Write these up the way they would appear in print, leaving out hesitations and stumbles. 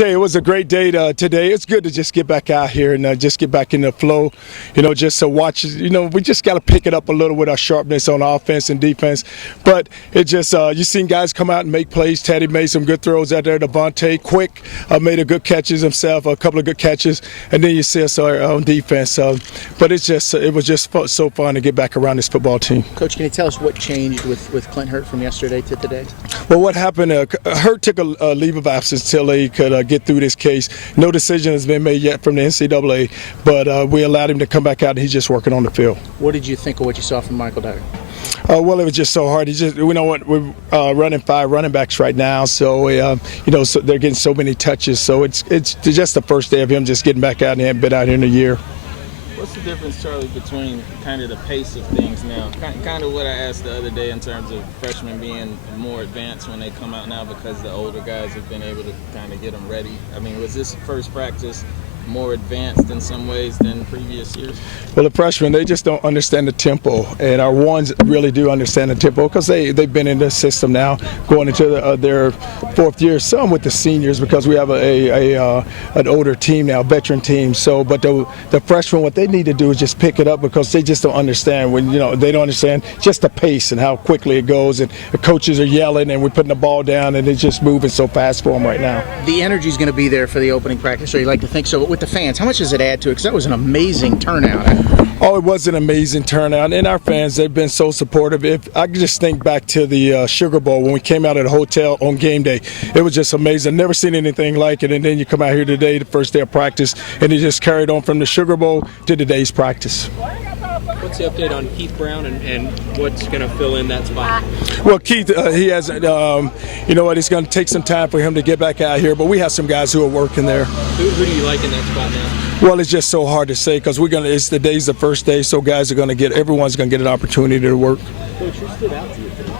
tell you, it was a great day today. It's good to just get back out here and just get back in the flow, just to watch. We just got to pick it up a little with our sharpness on offense and defense. But it just, you've seen guys come out and make plays. Teddy made some good throws out there. Devontae, quick, made a good catches himself, a couple of good catches. And then you see us on defense. But it was just so fun to get back around this football team. Coach, can you tell us what changed with Clint Hurt from yesterday to today? Well, what happened, Hurt took a leave of absence till they could get through this case. No decision has been made yet from the NCAA, but we allowed him to come back out and he's just working on the field. What did you think of what you saw from Michael Dyer? Well, it was just so hard. We know what we're running 5 running backs right now, so so they're getting so many touches. So it's just the first day of him just getting back out and he hasn't been out here in a year. What's the difference, Charlie, between kind of the pace of things now? Kind of what I asked the other day in terms of freshmen being more advanced when they come out now because the older guys have been able to kind of get them ready. I mean, was this first practice more advanced in some ways than previous years? Well, the freshmen, they just don't understand the tempo, and our ones really do understand the tempo because they've been in the system now going into their 4th year, some with the seniors because we have an older team now, veteran team. So, but the freshmen, what they need to do is just pick it up because they just don't understand they don't understand just the pace and how quickly it goes, and the coaches are yelling and we're putting the ball down and it's just moving so fast for them right now. The energy is going to be there for the opening practice, or you like to think so, but with the fans, how much does it add to it? Because that was an amazing turnout. Oh, it was an amazing turnout, and our fans, they've been so supportive. If I could just think back to the Sugar Bowl when we came out of the hotel on game day, it was just amazing. Never seen anything like it, and then you come out here today, the first day of practice, and it just carried on from the Sugar Bowl to today's practice. What's the update on Keith Brown and what's going to fill in that spot? Well, Keith, he hasn't, it's going to take some time for him to get back out here, but we have some guys who are working there. Who do you like in that spot now? Well, it's just so hard to say because it's the first day, so guys are everyone's going to get an opportunity to work. Coach, who stood out to you today?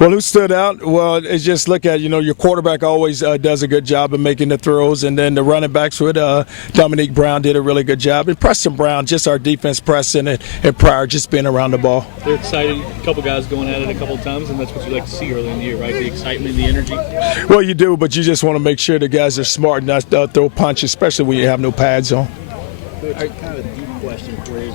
Well, who stood out? Well, it's just look at, your quarterback always does a good job of making the throws, and then the running backs with Dominique Brown did a really good job. And Preston Brown, just our defense pressing and Pryor just being around the ball. They're excited. A couple guys going at it a couple of times, and that's what you like to see early in the year, right? The excitement, the energy. Well, you do, but you just want to make sure the guys are smart and not throw punches, especially when you have no pads on. Coach, kind of a deep question for you.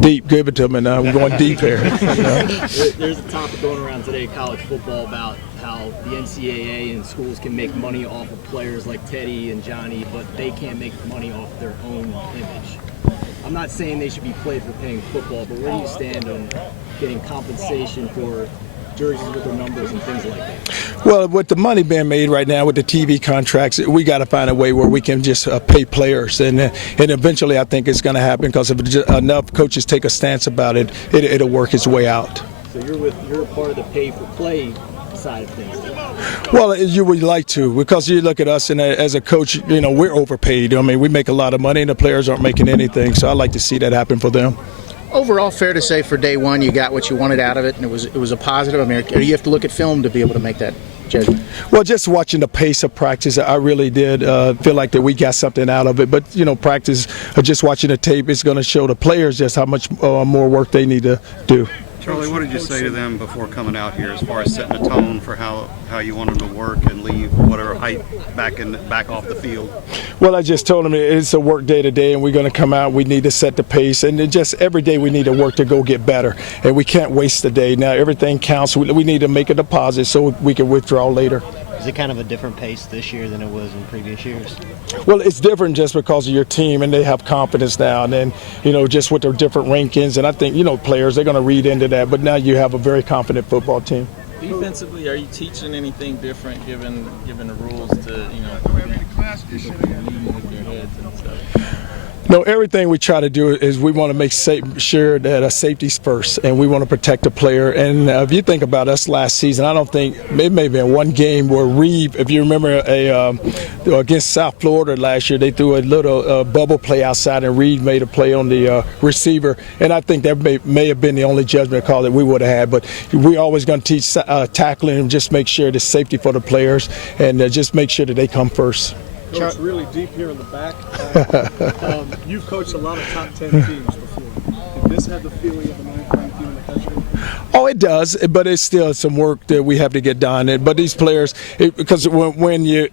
Deep, give it to me now. We're going deep here. There's a topic going around today in college football about how the NCAA and schools can make money off of players like Teddy and Johnny, but they can't make money off their own image. I'm not saying they should be played for paying football, but where do you stand on getting compensation for jerseys with their numbers and things like that? Well, with the money being made right now with the TV contracts, we got to find a way where we can just pay players, and eventually I think it's going to happen because if enough coaches take a stance about it, it'll work its way out. So you're part of the pay for play side of things. Well, you would like to, because you look at us and as a coach, we're overpaid. I mean, we make a lot of money and the players aren't making anything, so I'd like to see that happen for them. Overall, fair to say for day one you got what you wanted out of it, and it was a positive. I mean, or you have to look at film to be able to make that judgment. Well, just watching the pace of practice, I really did feel like that we got something out of it. But practice, just watching the tape, is going to show the players just how much more work they need to do. Charlie, what did you say to them before coming out here as far as setting a tone for how you want them to work and leave whatever height back off the field? Well, I just told them it's a work day today, and we're going to come out. We need to set the pace, and just every day we need to work to go get better, and we can't waste the day. Now everything counts. We need to make a deposit so we can withdraw later. Is it kind of a different pace this year than it was in previous years? Well, it's different just because of your team, and they have confidence now. And then, just with their different rankings, and I think, players, they're going to read into that. But now you have a very confident football team. Defensively, are you teaching anything different given the rules to, people leading with their heads and stuff? No, everything we try to do is we want to make sure that safety's first, and we want to protect the player. And if you think about us last season, I don't think it may have been one game where Reeve, if you remember, against South Florida last year, they threw a little bubble play outside, and Reeve made a play on the receiver. And I think that may have been the only judgment call that we would have had. But we're always going to teach tackling and just make sure the safety for the players, and just make sure that they come first. Coach, really deep here in the back. You've coached a lot of top 10 teams before. Did this have the feeling of the ninth-ranked team in the country? Oh, it does, but it's still some work that we have to get done. But these players, because when you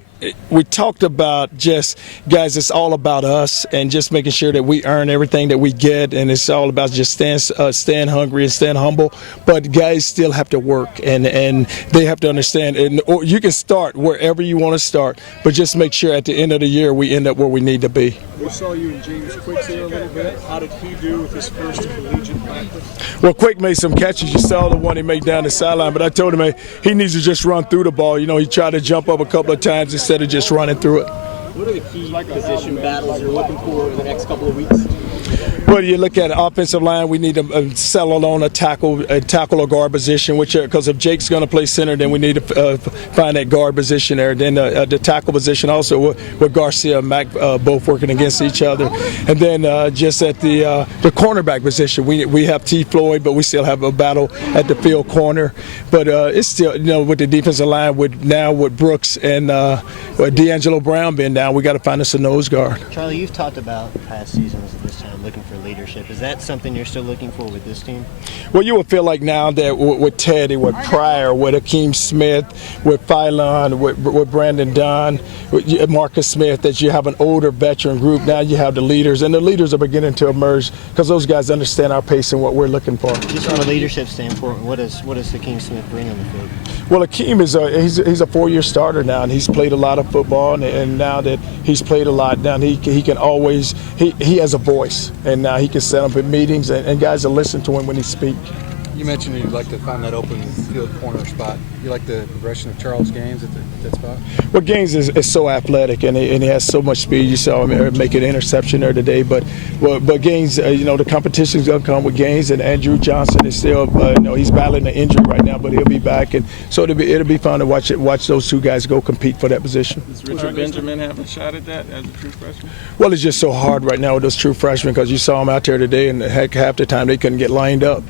we talked about just, guys, it's all about us and just making sure that we earn everything that we get, and it's all about just staying hungry and staying humble. But guys still have to work, and they have to understand. And or you can start wherever you want to start, but just make sure at the end of the year we end up where we need to be. We saw you and James Quick there a little bit. How did he do with his first collegiate practice? Well, Quick made some catches. You saw the one he made down the sideline, but I told him, hey, he needs to just run through the ball. You know, he tried to jump up a couple of times instead of just running through it. What are the key position battles you're looking for over the next couple of weeks? Well, you look at offensive line, we need to settle on a tackle or guard position, which because if Jake's going to play center, then we need to find that guard position there. Then the tackle position also with Garcia and Mack both working against each other. And then just at the cornerback position, we have T. Floyd, but we still have a battle at the field corner. But it's still, you know, with the defensive line, with Brooks and D'Angelo Brown being down, we got to find us a nose guard. Charlie, you've talked about past seasons at this time looking for leadership. Is that something you're still looking for with this team? Well, you would feel like now that with Teddy, with Pryor, with Akeem Smith, with Phylon, with Brandon Dunn, with Marcus Smith, that you have an older veteran group. Now you have the leaders, and the leaders are beginning to emerge because those guys understand our pace and what we're looking for. Just from a leadership standpoint, what does Akeem Smith bring on the field? Well, Akeem is he's a 4-year starter now, and he's played a lot of football, and now that he's played a lot, now he can always he has a voice, and now he can set up in meetings, and guys will listen to him when he speaks. You mentioned you'd like to find that open field corner spot. You like the progression of Charles Gaines at that spot? Well, Gaines is so athletic, and he has so much speed. You saw him make an interception there today. But Gaines, you know, the competition's going to come with Gaines, and Andrew Johnson is still, you know, he's battling an injury right now, but he'll be back. And so it'll be fun to watch those two guys go compete for that position. Does Richard Benjamin have a shot at that as a true freshman? Well, it's just so hard right now with those true freshmen because you saw them out there today, and heck, half the time they couldn't get lined up.